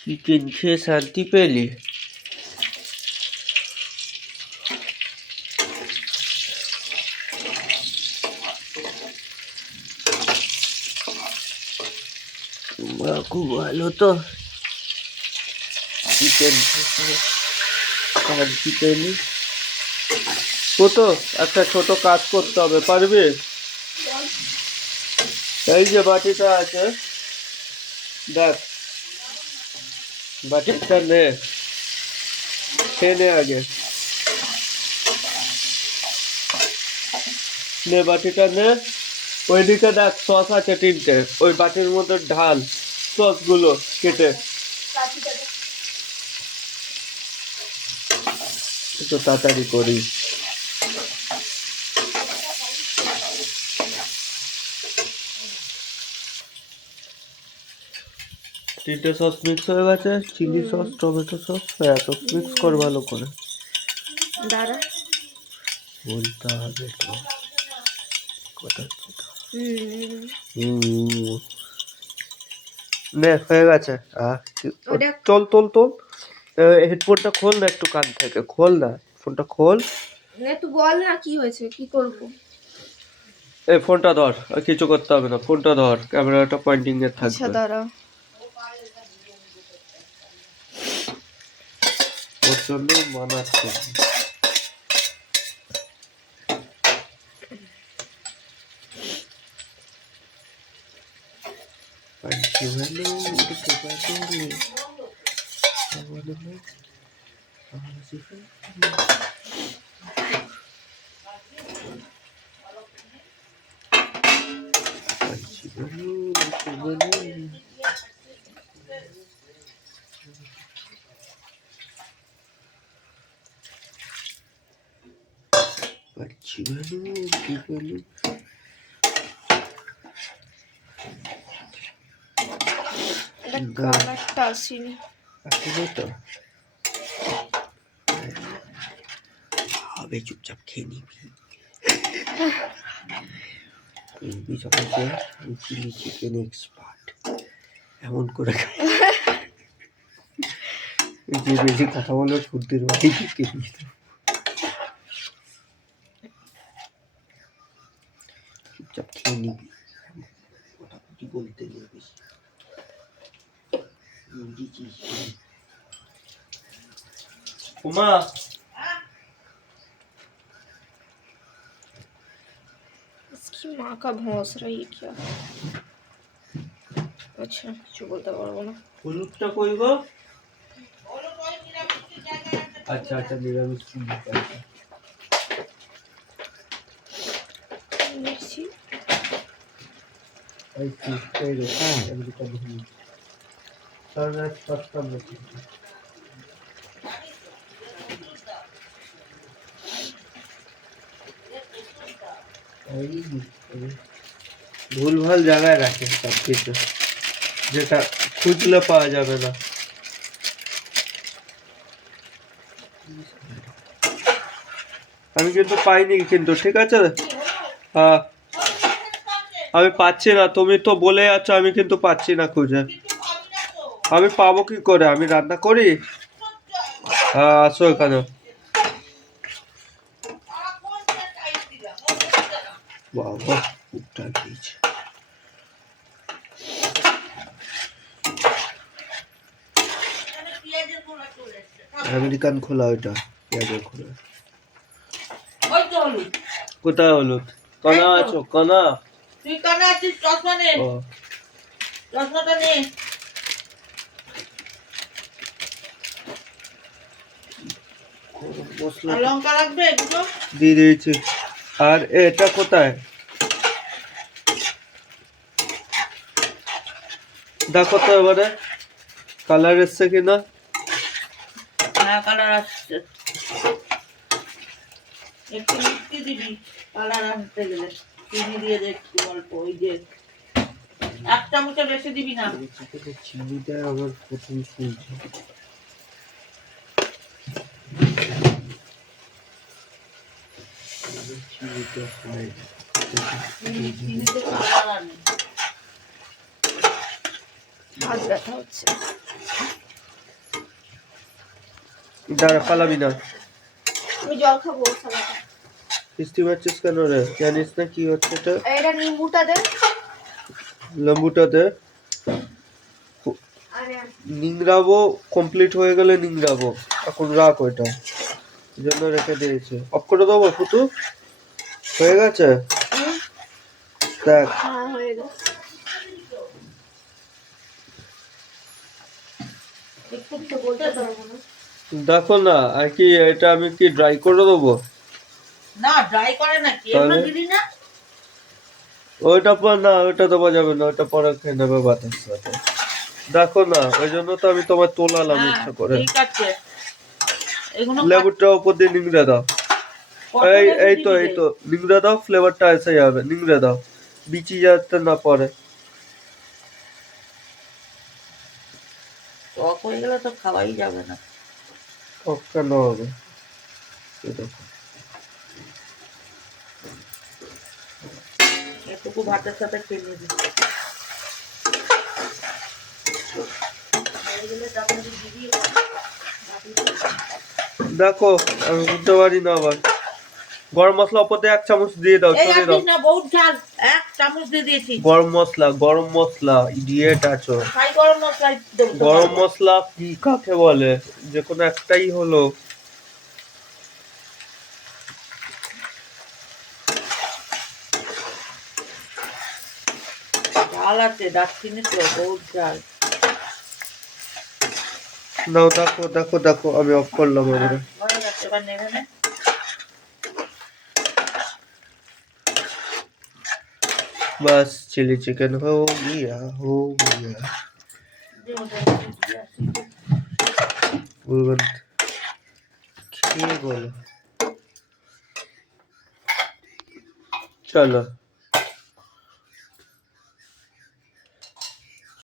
Chicken খেয়ে শান্তি পেলি? খুব ভালো তো চিকেন শান্তি পেলি। ছোট একটা ছোট কাজ করতে হবে, পারবি? এই যে বাটিটা আছে, দেখ বাটিটা নে, খেয়ে নে আগে, নে বাটিটা নে। ওইদিকে দেখ সস আছে 3টে, ওই বাটির মধ্যে ঢাল সস গুলো কেটে। একটু তাড়াতাড়ি করি। 3টে সস মিক্স হয়ে গেছে, chilli sauce, tomato sauce, soya sauce mix কর ভালো করে। দাঁড়া বলতে হবে তো কথা। নে হয়ে গেছে। চল তোল তোল, হেডফোনটা খোল না একটু, কান থেকে খোল না, ফোনটা খোল। তুই বল না কি হয়েছে, কি করবো? এই ফোনটা ধর, আর কিছু করতে হবে না, ফোনটা ধর, ক্যামেরাটা পয়েন্টিং এ থাকবে। আচ্ছা দাঁড়া। ওর জন্য মানাচ্ছে। কালারটা আসেনি তো হবে, চুপচাপ খেয়ে নিবি। চিলি চিকেন এক্সপার্ট এমন করে যে বেশি কথা বলে সর্দির বাড়ি ঢুকে দিত। চুপচাপ খেয়ে নিবি, মোটামুটি বলতে নিয়ে বেশি উমা। इसकी माँ का भौंसरा ये क्या? अच्छा কিছু বলতে পারবো না। হলুদটা কই গো? আচ্ছা আচ্ছা, নিরামিষ মির্চি এই এই রে, হ্যাঁ এদিকে ধুই তাহলে সস্তা বেশি। ভুলভাল জায়গায় রাখে সব কিছু, যেটা খুঁজলে পাওয়া যাবে না। আমি কিন্তু পাইনি কিন্তু, ঠিক আছে? হ্যাঁ আমি পাচ্ছি না, তুমি তো বলে আছো, আমি কিন্তু পাচ্ছি না খুঁজে। আমি পাবো কি করে, আমি রান্না করি। হ্যাঁ আসো এখানে। বাবা উঠটা গিয়েছে। আমেরিকান খোলা ওইটা, পেঁয়াজের খোলা। কোথায় হলুদ? কানা আছো? কানা তুই কানে আছিস, চশমা নে, চশমাটা নে। আর লঙ্কা লাগবে এগুলো দিয়ে দিয়েছি। আর এটা কোথায় দেখো তো এবারে কালার এসছে কিনা। হ্যাঁ কালার আসছে, একটু মিষ্টি দিবি কালার আনতে গেলে, চিনি দিয়ে দে একটু অল্প, ওই যে 1 চামচের বেশি দিবি না। চিনিটা আমার প্রথম শুনছি। চিনিতে কালার আনে। হাত ব্যথা হচ্ছে। দাঁড়া, পালাবি না। আমি জল খাবো খাবারটা। কিস্তি মারছিস কেন রে? জানিস না কি হচ্ছে এটা? এটা নিম্বুটা দে। লেবুটা দে। আরে নিংড়াবো, কমপ্লিট হয়ে গেলে নিংড়াবো। এখন রাখ ওইটা, এই জন্য রেখে দিয়েছে। অফ করে দেবো ফুটু? হয়ে গেছে দেখ। হ্যাঁ হয়ে গেছে। একটু তো বলতে পারবো না। দেখো না, আর কি এটা আমি কি ড্রাই করে দেবো? না ড্রাই করে নাকি তাহলে? এমন দিলি না। ওইটা পর না, ওইটা দেওয়া যাবে না, ওইটা পরে খেয়ে নেবে ভাতের সাথে। দেখো না, ওই জন্য তো আমি তোমার তোলালাম হ্যাঁ, ইচ্ছা করে। ঠিক আছে এগুলো লেবুটা উপর দিয়ে নিংড়ে দাও। কত এই লেবু এই তো দিবি এই রে? তো নিংড়ে দাও, ফ্লেভারটা এসে যাবে। নিংড়ে দাও, বিচি যাতে না পড়ে। টক হয়ে গেলে তো খাওয়াই যাবে না। টক কেন হবে? এই দেখো। এটুকু ভাতের সাথে খেয়ে নিবি। হয়ে গেলে তারপরে দিবি। দেখো আমি বুঝতে পারি না আবার। গরম মশলা উপর দিয়ে 1 চামচ দিয়ে দাও, এই ছড়িয়ে দাও। আছিস না বহুত ঝাল, 1 চামচ দিয়ে দিয়েছি। গরম মশলা ইডিয়েট আছো। খাই গরম মশলা দেবো তো। গরম মশলা কি কাকে বলে? যে কোনো একটাই হলো। ঝাল আছে, দারচিনি তো বহুত ঝাল। নাও দেখো দেখো দেখো, আমি অফ করলাম এবারে। হয়ে গেছে, এবার নেমে নে। बस चिली चिकन हो गया हो गया। যে ওদের মধ্যে দিয়ে আসি। বলবেন কি বলো? চলো।